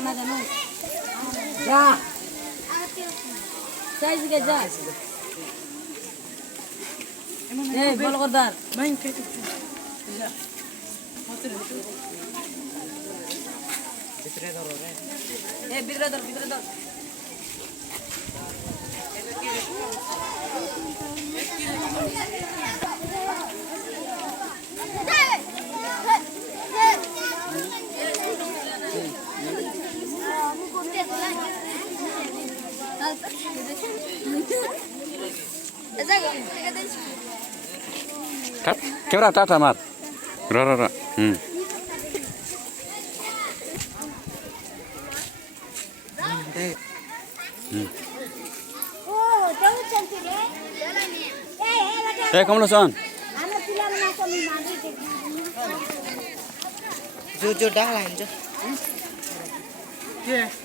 না জানো যা চাই দিকে যা এই বল করদার মাইন খেতে যা ভিতরে ধরো রে এই ভিতরে ধর Kamera tata mat. Ra. Kamu son? Jo dah lah, jo. Yeah.